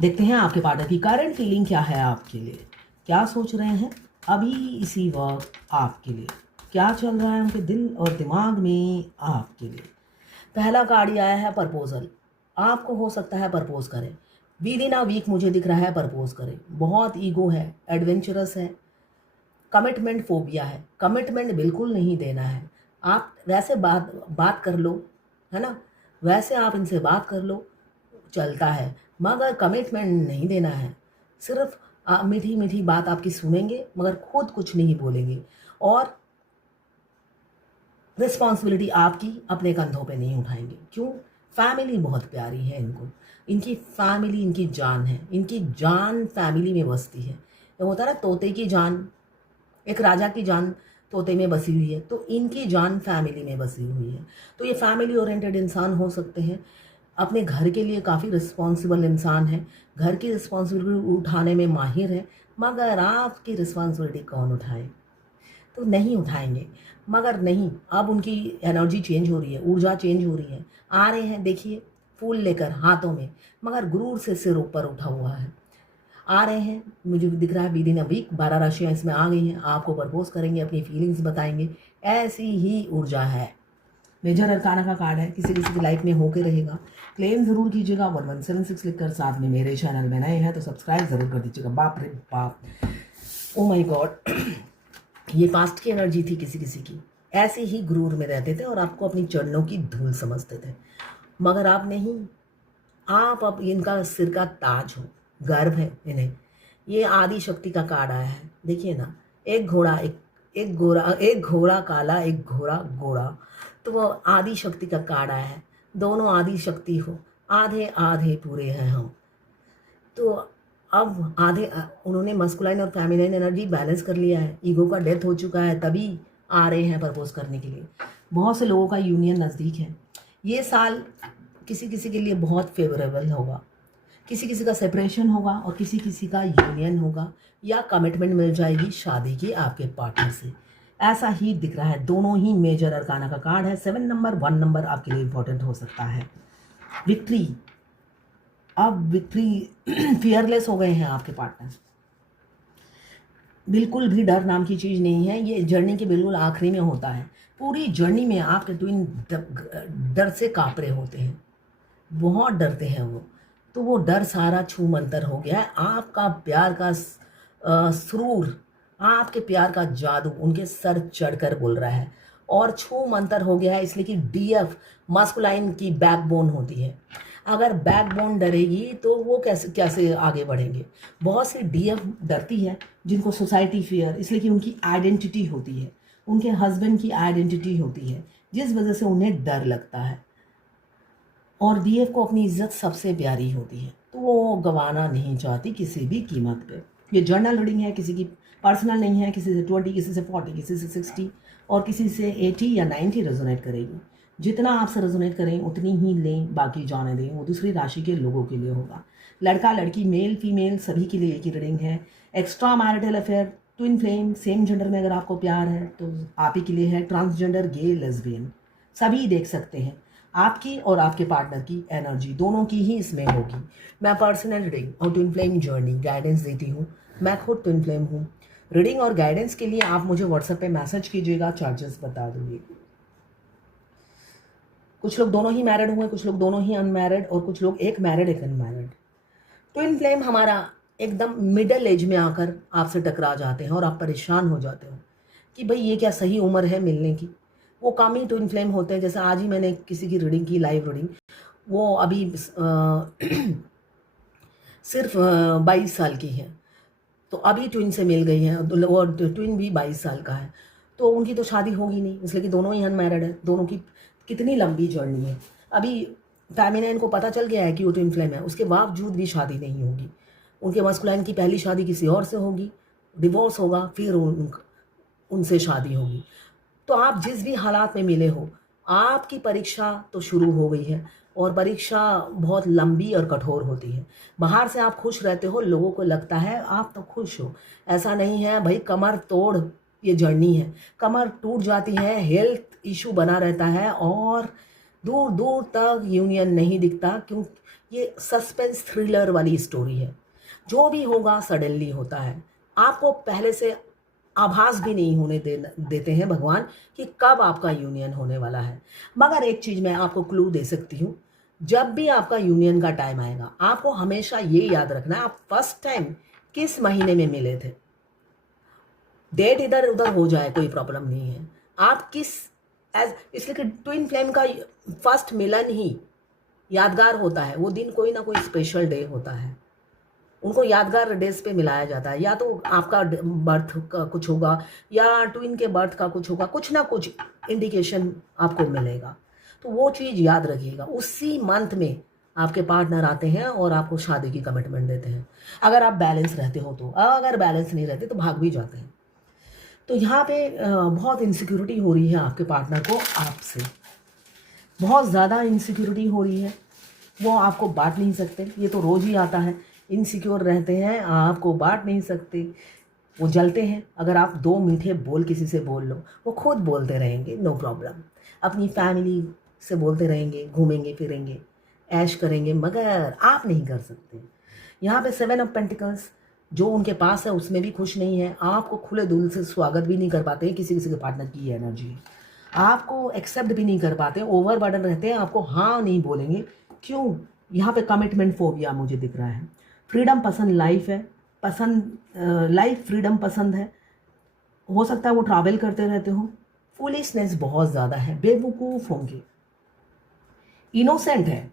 देखते हैं आपके पार्टनर की करंट फीलिंग क्या है आपके लिए, क्या सोच रहे हैं अभी इसी वक्त आपके लिए, क्या चल रहा है उनके दिल और दिमाग में आपके लिए। पहला कार्ड आया है प्रपोजल। आपको हो सकता है प्रपोज करें विद इन अ वीक, मुझे दिख रहा है प्रपोज करें। बहुत ईगो है, एडवेंचरस है, कमिटमेंट फोबिया है, कमिटमेंट बिल्कुल नहीं देना है। आप वैसे बात बात कर लो, है ना, वैसे आप इनसे बात कर लो, चलता है, मगर कमिटमेंट नहीं देना है। सिर्फ मीठी मीठी बात आपकी सुनेंगे मगर खुद कुछ नहीं बोलेंगे, और रिस्पॉन्सिबिलिटी आपकी अपने कंधों पे नहीं उठाएंगे। क्यों? फैमिली बहुत प्यारी है इनको, इनकी फैमिली इनकी जान है, इनकी जान फैमिली में बसती है। ये होता है ना, तोते की जान, एक राजा की जान तोते में बसी हुई है, तो इनकी जान फैमिली में बसी हुई है। तो ये फैमिली ओरिएंटेड इंसान हो सकते हैं, अपने घर के लिए काफ़ी रिस्पॉन्सिबल इंसान है, घर की रिस्पॉन्सिबिलिटी उठाने में माहिर है, मगर आपकी रिस्पॉन्सिबिलिटी कौन उठाए? तो नहीं उठाएंगे। मगर नहीं, अब उनकी एनर्जी चेंज हो रही है, ऊर्जा चेंज हो रही है। आ रहे हैं, देखिए, फूल लेकर हाथों में, मगर गुरूर से सिर ऊपर उठा हुआ है। आ रहे हैं, मुझे दिख रहा है विद इन अ वीक 12 राशियाँ इसमें आ गई हैं, आपको प्रपोज करेंगे, अपनी फीलिंग्स बताएंगे। ऐसी ही ऊर्जा है। मेजर अरकाना का कार्ड है, किसी किसी की लाइफ में होके रहेगा। क्लेम ज़रूर कीजिएगा 1176 लिखकर, साथ में मेरे चैनल में नए हैं तो सब्सक्राइब ज़रूर कर दीजिएगा। बाप रे बाप, ओ माय गॉड, ये पास्ट की एनर्जी थी किसी किसी की। ऐसे ही गुरूर में रहते थे और आपको अपनी चरणों की धूल समझते थे, मगर आप नहीं। आप अब इनका सिर का ताज हो, गर्व है इन्हें। ये आदि शक्ति का कार्ड आया है, देखिए ना, एक घोड़ा, एक घोड़ा काला, एक घोड़ा गोरा, तो वो आदि शक्ति का कार्ड आया है। दोनों आदि शक्ति हो, आधे आधे पूरे हैं हम। तो अब आधे उन्होंने मस्कुलाइन और फेमिनाइन एनर्जी बैलेंस कर लिया है, ईगो का डेथ हो चुका है, तभी आ रहे हैं प्रपोज करने के लिए। बहुत से लोगों का यूनियन नज़दीक है। ये साल किसी किसी के लिए बहुत फेवरेबल होगा, किसी किसी का सेपरेशन होगा और किसी किसी का यूनियन होगा, या कमिटमेंट मिल जाएगी शादी की आपके पार्टनर से। ऐसा ही दिख रहा है। दोनों ही मेजर अरकाना का कार्ड है। 7 नंबर, 1 नंबर आपके लिए इंपॉर्टेंट हो सकता है। विक्ट्री, अब विक्ट्री फियरलेस हो गए हैं आपके पार्टनर। बिल्कुल भी डर नाम की चीज़ नहीं है। ये जर्नी के बिल्कुल आखिरी में होता है। पूरी जर्नी में आपके ट्विन डर से काँप रहे होते हैं, बहुत डरते हैं वो। तो वो डर सारा छू मंतर हो गया है। आपका प्यार का सुरूर, आपके प्यार का जादू उनके सर चढ़कर बोल रहा है, और छू मंतर हो गया है, इसलिए कि डीएफ मस्कुलाइन की बैकबोन होती है। अगर बैकबोन डरेगी तो वो कैसे कैसे आगे बढ़ेंगे। बहुत सी डीएफ डरती है जिनको सोसाइटी फियर, इसलिए कि उनकी आइडेंटिटी होती है, उनके हस्बैंड की आइडेंटिटी होती है, जिस वजह से उन्हें डर लगता है। और डीएफ को अपनी इज्जत सबसे प्यारी होती है, तो वो गंवाना नहीं चाहती किसी भी कीमत पे। ये जर्नल रीडिंग है, किसी की पर्सनल नहीं है। किसी से 20, किसी से 40, किसी से 60 और किसी से 80 या 90 रेजोनेट करेगी। जितना आपसे रेजोनेट करें उतनी ही लें, बाकी जाने दें, वो दूसरी राशि के लोगों के लिए होगा। लड़का लड़की, मेल फीमेल, सभी के लिए एक ही रीडिंग है। Extra marital affair, twin flame, same gender में अगर आपको प्यार है तो आप ही के लिए है। ट्रांसजेंडर, गे, लेस्बियन, सभी देख सकते हैं। आपकी और आपके पार्टनर की एनर्जी दोनों की ही इसमें होगी। मैं पर्सनल रीडिंग और ट्विन फ्लेम जर्नी गाइडेंस देती हूँ। मैं खुद ट्विन फ्लेम हूँ। रीडिंग और गाइडेंस के लिए आप मुझे व्हाट्सएप पे मैसेज कीजिएगा, चार्जेस बता दूंगी। कुछ लोग दोनों ही मैरिड हुए, कुछ लोग दोनों ही अनमैरिड, और कुछ लोग एक मैरिड एक अनमैरिड। ट्विन फ्लेम हमारा एकदम मिडल एज में आकर आपसे टकरा जाते हैं और आप परेशान हो जाते हो कि भाई ये क्या सही उम्र है मिलने की। वो कम ही ट्विन फ्लेम होते हैं। जैसे आज ही मैंने किसी की रीडिंग की, लाइव रीडिंग, वो अभी सिर्फ 22 साल की है, तो अभी ट्विन से मिल गई है, और ट्विन भी 22 साल का है, तो उनकी तो शादी होगी नहीं, इसलिए कि दोनों ही अनमैरिड है। दोनों की कितनी लंबी जर्नी है। अभी फेमिनाइन को पता चल गया है कि वो ट्विन फ्लेम है, उसके बावजूद भी शादी नहीं होगी। उनके मस्कुलाइन की पहली शादी किसी और से होगी, डिवोर्स होगा, फिर उनसे शादी होगी। तो आप जिस भी हालात में मिले हो, आपकी परीक्षा तो शुरू हो गई है, और परीक्षा बहुत लंबी और कठोर होती है। बाहर से आप खुश रहते हो, लोगों को लगता है आप तो खुश हो, ऐसा नहीं है भाई। कमर तोड़ ये जर्नी है, कमर टूट जाती है, हेल्थ इशू बना रहता है, और दूर दूर तक यूनियन नहीं दिखता। क्यों? ये सस्पेंस थ्रिलर वाली स्टोरी है। जो भी होगा सडनली होता है, आपको पहले से आभास भी नहीं होने देते हैं भगवान कि कब आपका यूनियन होने वाला है। मगर एक चीज़ मैं आपको क्लू दे सकती हूँ, जब भी आपका यूनियन का टाइम आएगा, आपको हमेशा ये याद रखना है आप फर्स्ट टाइम किस महीने में मिले थे। डेट इधर उधर हो जाए कोई प्रॉब्लम नहीं है, आप किस इसलिए कि ट्विन फ्लेम का फर्स्ट मिलन ही यादगार होता है। वो दिन कोई ना कोई स्पेशल डे होता है, उनको यादगार डेज पे मिलाया जाता है। या तो आपका बर्थ का कुछ होगा, या ट्विन के बर्थ का कुछ होगा, कुछ ना कुछ इंडिकेशन आपको मिलेगा। तो वो चीज़ याद रखिएगा, उसी मंथ में आपके पार्टनर आते हैं और आपको शादी की कमिटमेंट देते हैं, अगर आप बैलेंस रहते हो तो। अगर बैलेंस नहीं रहते तो भाग भी जाते हैं। तो यहाँ पे बहुत इनसिक्योरिटी हो रही है आपके पार्टनर को आपसे, बहुत ज़्यादा इनसिक्योरिटी हो रही है। वो आपको बांट नहीं सकते, ये तो रोज़ ही आता है। इनसिक्योर रहते हैं, आपको बांट नहीं सकते, वो जलते हैं। अगर आप दो मीठे बोल किसी से बोल लो, वो खुद बोलते रहेंगे, नो प्रॉब्लम। अपनी फैमिली से बोलते रहेंगे, घूमेंगे फिरेंगे, ऐश करेंगे, मगर आप नहीं कर सकते। यहाँ पे 7 ऑफ पेंटिकल्स जो उनके पास है उसमें भी खुश नहीं है, आपको खुले दिल से स्वागत भी नहीं कर पाते। किसी किसी के पार्टनर की ये एनर्जी, आपको एक्सेप्ट भी नहीं कर पाते, ओवर बर्डन रहते हैं, आपको हाँ नहीं बोलेंगे। क्यों? यहाँ पे कमिटमेंट फोबिया मुझे दिख रहा है। फ्रीडम पसंद लाइफ है, लाइफ फ्रीडम पसंद है। हो सकता है वो ट्रैवल करते रहते हो। फुलिशनेस बहुत ज़्यादा है, बेवकूफ़ होंगे। इनोसेंट है,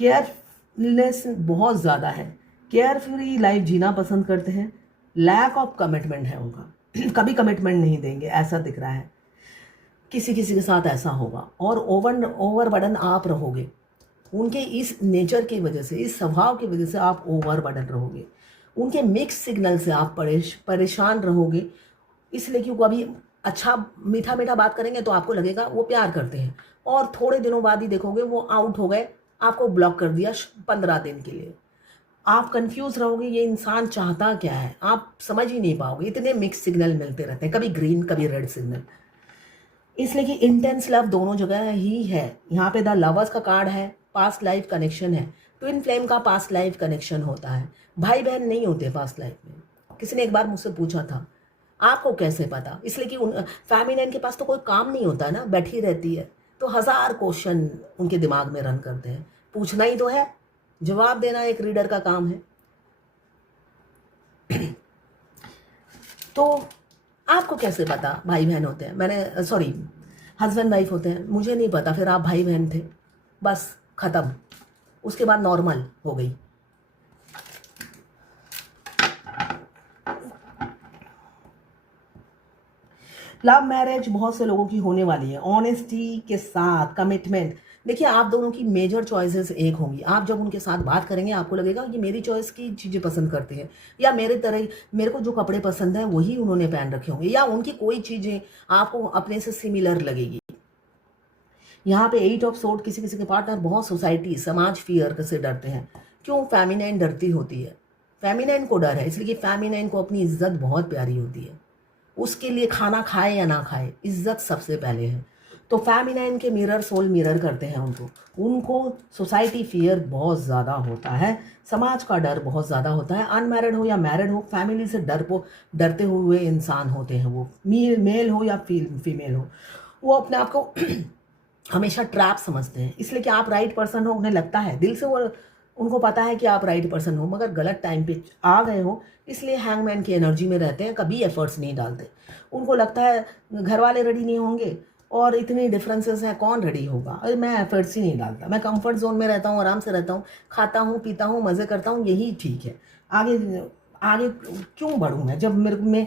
केयरफुलनेस बहुत ज़्यादा है, केयर फ्री लाइफ जीना पसंद करते हैं। लैक ऑफ कमिटमेंट है उनका कभी कमिटमेंट नहीं देंगे, ऐसा दिख रहा है। किसी किसी के साथ ऐसा होगा। और ओवर बर्डन आप रहोगे, उनके इस नेचर की वजह से, इस स्वभाव की वजह से आप ओवर बर्डन रहोगे। उनके मिक्स सिग्नल से आप परेशान रहोगे, इसलिए कि वो अभी अच्छा मीठा मीठा बात करेंगे तो आपको लगेगा वो प्यार करते हैं, और थोड़े दिनों बाद ही देखोगे वो आउट हो गए, आपको ब्लॉक कर दिया 15 दिन के लिए। आप कंफ्यूज रहोगे, ये इंसान चाहता क्या है, आप समझ ही नहीं पाओगे। इतने मिक्स सिग्नल मिलते रहते हैं, कभी ग्रीन कभी रेड सिग्नल। इसलिए कि इंटेंस लव दोनों जगह ही है। यहाँ पे द लवर्स का कार्ड है, पास्ट लाइफ कनेक्शन है। ट्विन फ्लेम का पास्ट लाइफ कनेक्शन होता है, भाई बहन नहीं होते पास्ट लाइफ में। किसी ने एक बार मुझसे पूछा था आपको कैसे पता, इसलिए कि फेमिनिन के पास तो कोई काम नहीं होता ना, बैठी रहती है, तो 1000 क्वेश्चन उनके दिमाग में रन करते हैं। पूछना ही तो है, जवाब देना एक रीडर का काम है। तो आपको कैसे पता भाई बहन होते हैं? मैंने सॉरी हस्बैंड वाइफ होते हैं, मुझे नहीं पता। फिर आप भाई बहन थे, बस ख़त्म। उसके बाद नॉर्मल हो गई। लव मैरिज बहुत से लोगों की होने वाली है, ऑनेस्टी के साथ कमिटमेंट। देखिए आप दोनों की मेजर चॉइसेस एक होंगी। आप जब उनके साथ बात करेंगे आपको लगेगा ये मेरी चॉइस की चीज़ें पसंद करते हैं, या मेरे को जो कपड़े पसंद हैं वही उन्होंने पहन रखे होंगे, या उनकी कोई चीज़ें आपको अपने से सिमिलर लगेगी। यहाँ पे 8 ऑफ सोर्ड, किसी किसी के पार्टनर बहुत सोसाइटी समाज फियर से डरते हैं। क्यों? फेमिनाइन डरती होती है, फेमिनाइन को डर है, इसलिए कि फेमिनाइन को अपनी इज्जत बहुत प्यारी होती है। उसके लिए खाना खाए या ना खाए, इज्जत सबसे पहले है। तो फेमिनाइन के मिरर सोल मिरर करते हैं उनको सोसाइटी फियर बहुत ज़्यादा होता है, समाज का डर बहुत ज़्यादा होता है। अनमैरिड हो या मैरिड हो, फैमिली से डरते हुए इंसान होते हैं। वो मेल हो या फीमेल हो, वो अपने आप को हमेशा ट्रैप समझते हैं, इसलिए कि आप राइट पर्सन हो। उन्हें लगता है दिल से, वो उनको पता है कि आप राइट पर्सन हो, मगर गलत टाइम पे आ गए हो, इसलिए हैंगमैन की एनर्जी में रहते हैं, कभी एफर्ट्स नहीं डालते। उनको लगता है घर वाले रेडी नहीं होंगे और इतनी डिफरेंसेस हैं, कौन रेडी होगा, अरे मैं एफर्ट्स ही नहीं डालता, मैं कंफर्ट जोन में रहता हूँ, आराम से रहता हूँ, खाता हूँ पीता हूँ, मज़े करता हूँ, यही ठीक है। आगे आगे क्यों बढ़ूँ मैं, जब मेरे में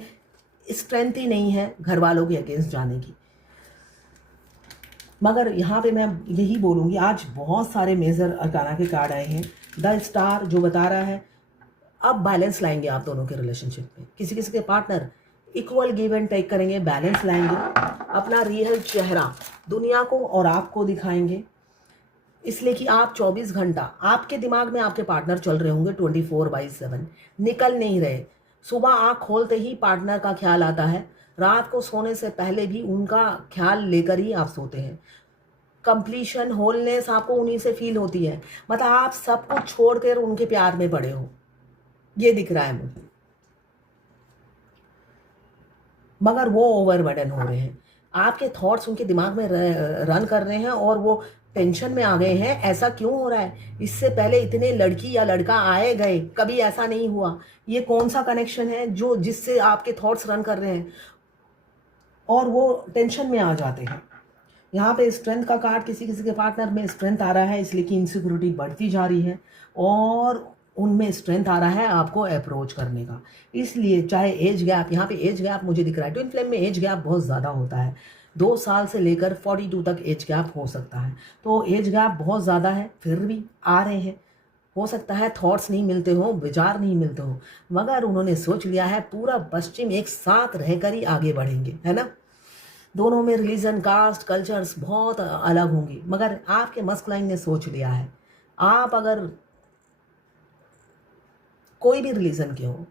स्ट्रेंथ ही नहीं है घर वालों के अगेंस्ट जाने की। मगर यहाँ पे मैं यही बोलूँगी, आज बहुत सारे मेजर अरकाना के कार्ड आए हैं। द स्टार जो बता रहा है अब बैलेंस लाएंगे आप दोनों के रिलेशनशिप में। किसी किसी के partner equal give and take करेंगे, बैलेंस लाएंगे, अपना रियल चेहरा दुनिया को और आपको दिखाएंगे। इसलिए कि आप 24 घंटा आपके दिमाग में आपके पार्टनर चल रहे होंगे 24/7, निकल नहीं रहे। सुबह आँख खोलते ही पार्टनर का ख्याल आता है, रात को सोने से पहले भी उनका ख्याल लेकर ही आप सोते हैं। कंप्लीशन, होलनेस आपको उन्हीं से फील होती है। मतलब आप सब कुछ छोड़कर उनके प्यार में पड़े हो, ये दिख रहा है मुझे। मगर वो ओवरबर्डन हो रहे हैं, आपके थॉट्स उनके दिमाग में रन कर रहे हैं और वो टेंशन में आ गए हैं। ऐसा क्यों हो रहा है? इससे पहले इतने लड़की या लड़का आए गए, कभी ऐसा नहीं हुआ। ये कौन सा कनेक्शन है जो जिससे आपके थॉट्स रन कर रहे हैं और वो टेंशन में आ जाते हैं। यहाँ पे स्ट्रेंथ का कार्ड, किसी किसी के पार्टनर में स्ट्रेंथ आ रहा है, इसलिए कि इनसिक्योरिटी बढ़ती जा रही है और उनमें स्ट्रेंथ आ रहा है आपको अप्रोच करने का। इसलिए चाहे एज गैप, यहाँ पे एज गैप मुझे दिख रहा है, ट्विन फ्लेम में एज गैप बहुत ज़्यादा होता है, 2 साल से लेकर 42 तक एज गैप हो सकता है। तो एज गैप बहुत ज़्यादा है, फिर भी आ रहे हैं। हो सकता है थॉट्स नहीं मिलते हो, विचार नहीं मिलते हो, मगर उन्होंने सोच लिया है पूरा पश्चिम एक साथ रहकर ही आगे बढ़ेंगे, है ना। दोनों में रिलीजन, कास्ट, कल्चर्स बहुत अलग होंगी, मगर आपके मस्कुलाइन ने सोच लिया है। आप अगर कोई भी रिलीजन के हो,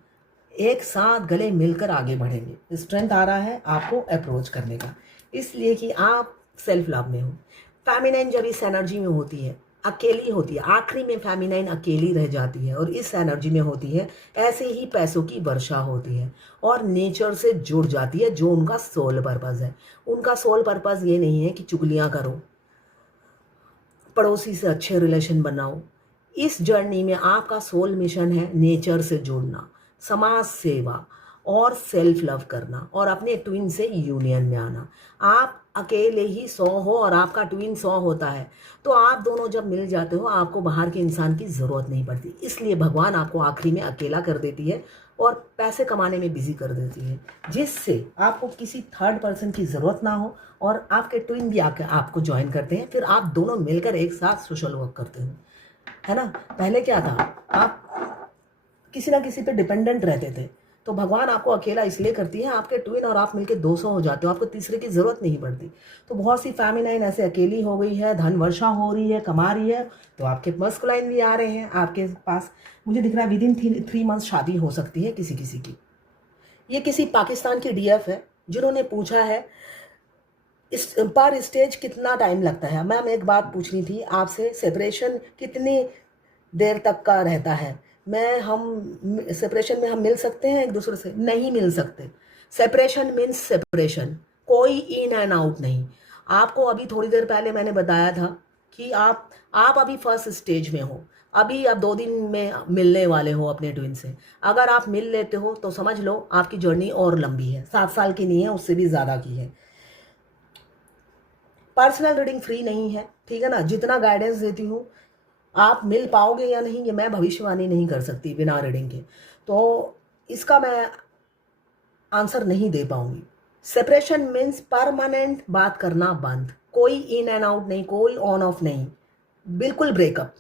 एक साथ गले मिलकर आगे बढ़ेंगे। स्ट्रेंथ आ रहा है आपको अप्रोच करने का, इसलिए कि आप सेल्फ लव में हो। फेमिनाइन जब इस एनर्जी में होती है, अकेली होती है, आखिरी में फेमिनाइन अकेली रह जाती है और इस एनर्जी में होती है, ऐसे ही पैसों की वर्षा होती है और नेचर से जुड़ जाती है, जो उनका सोल पर्पस है। उनका सोल पर्पस ये नहीं है कि चुगलियाँ करो, पड़ोसी से अच्छे रिलेशन बनाओ। इस जर्नी में आपका सोल मिशन है नेचर से जुड़ना, समाज सेवा और सेल्फ लव करना और अपने ट्विन से यूनियन में आना। आप अकेले ही 100 हो और आपका ट्विन 100 होता है, तो आप दोनों जब मिल जाते हो आपको बाहर के इंसान की ज़रूरत नहीं पड़ती। इसलिए भगवान आपको आखिरी में अकेला कर देती है और पैसे कमाने में बिजी कर देती है, जिससे आपको किसी थर्ड पर्सन की ज़रूरत ना हो और आपके ट्विन भी आके आपको ज्वाइन करते हैं। फिर आप दोनों मिलकर एक साथ सोशल वर्क करते हो, है ना। पहले क्या था, आप किसी ना किसी पे डिपेंडेंट रहते थे, तो भगवान आपको अकेला इसलिए करती है, आपके ट्विन और आप मिलके 200 हो जाते हो, आपको तीसरे की ज़रूरत नहीं पड़ती। तो बहुत सी फेमिनाइन ऐसे अकेली हो गई है, धन वर्षा हो रही है, कमा रही है, तो आपके मस्कुलाइन भी आ रहे हैं आपके पास। मुझे दिख रहा है विद इन 3 मंथ शादी हो सकती है किसी किसी की। ये किसी पाकिस्तान की डीएफ है जिन्होंने पूछा है इस पर स्टेज कितना टाइम लगता है। मैम एक बात पूछनी थी आपसे, सेपरेशन कितनी देर तक का रहता है? हम सेपरेशन में हम मिल सकते हैं एक दूसरे से? नहीं मिल सकते। सेपरेशन मीन्स सेपरेशन, कोई इन एंड आउट नहीं। आपको अभी थोड़ी देर पहले मैंने बताया था कि आप अभी फर्स्ट स्टेज में हो, अभी आप 2 दिन में मिलने वाले हो अपने ट्विन से। अगर आप मिल लेते हो तो समझ लो आपकी जर्नी और लंबी है, 7 साल की नहीं है, उससे भी ज़्यादा की है। पर्सनल रीडिंग फ्री नहीं है, ठीक है ना। जितना गाइडेंस देती हूँ, आप मिल पाओगे या नहीं ये मैं भविष्यवाणी नहीं कर सकती बिना रीडिंग के, तो इसका मैं आंसर नहीं दे पाऊंगी। सेपरेशन मीन्स परमानेंट बात करना बंद, कोई इन एंड आउट नहीं, कोई ऑन ऑफ नहीं, बिल्कुल ब्रेकअप।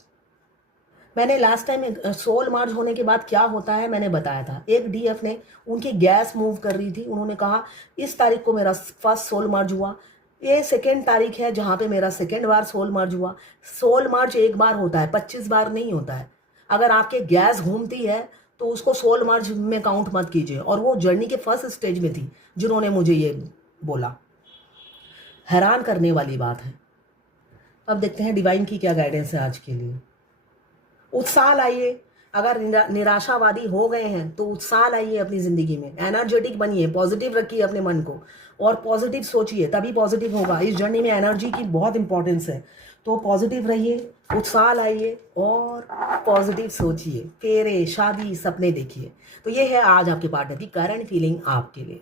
मैंने लास्ट टाइम सोल मार्ज होने के बाद क्या होता है मैंने बताया था। एक डीएफ ने, उनकी गैस मूव कर रही थी, उन्होंने कहा इस तारीख को मेरा फर्स्ट सोल मार्ज हुआ, ये 2nd तारीख है जहाँ पे मेरा 2nd बार सोल मार्ज हुआ। सोल मार्ज एक बार होता है, 25 बार नहीं होता है। अगर आपके गैस घूमती है तो उसको सोल मार्ज में काउंट मत कीजिए। और वो जर्नी के फर्स्ट स्टेज में थी जिन्होंने मुझे ये बोला। हैरान करने वाली बात है। अब देखते हैं डिवाइन की क्या गाइडेंस है आज के लिए। उत्साह लाइए, अगर निराशावादी हो गए हैं तो उत्साह लाइए अपनी ज़िंदगी में, एनर्जेटिक बनिए, पॉजिटिव रखिए अपने मन को और पॉजिटिव सोचिए, तभी पॉजिटिव होगा। इस जर्नी में एनर्जी की बहुत इंपॉर्टेंस है, तो पॉजिटिव रहिए, उत्साह लाइए और पॉजिटिव सोचिए, फेरे, शादी, सपने देखिए। तो ये है आज आपके पार्टनर की करंट फीलिंग आपके लिए।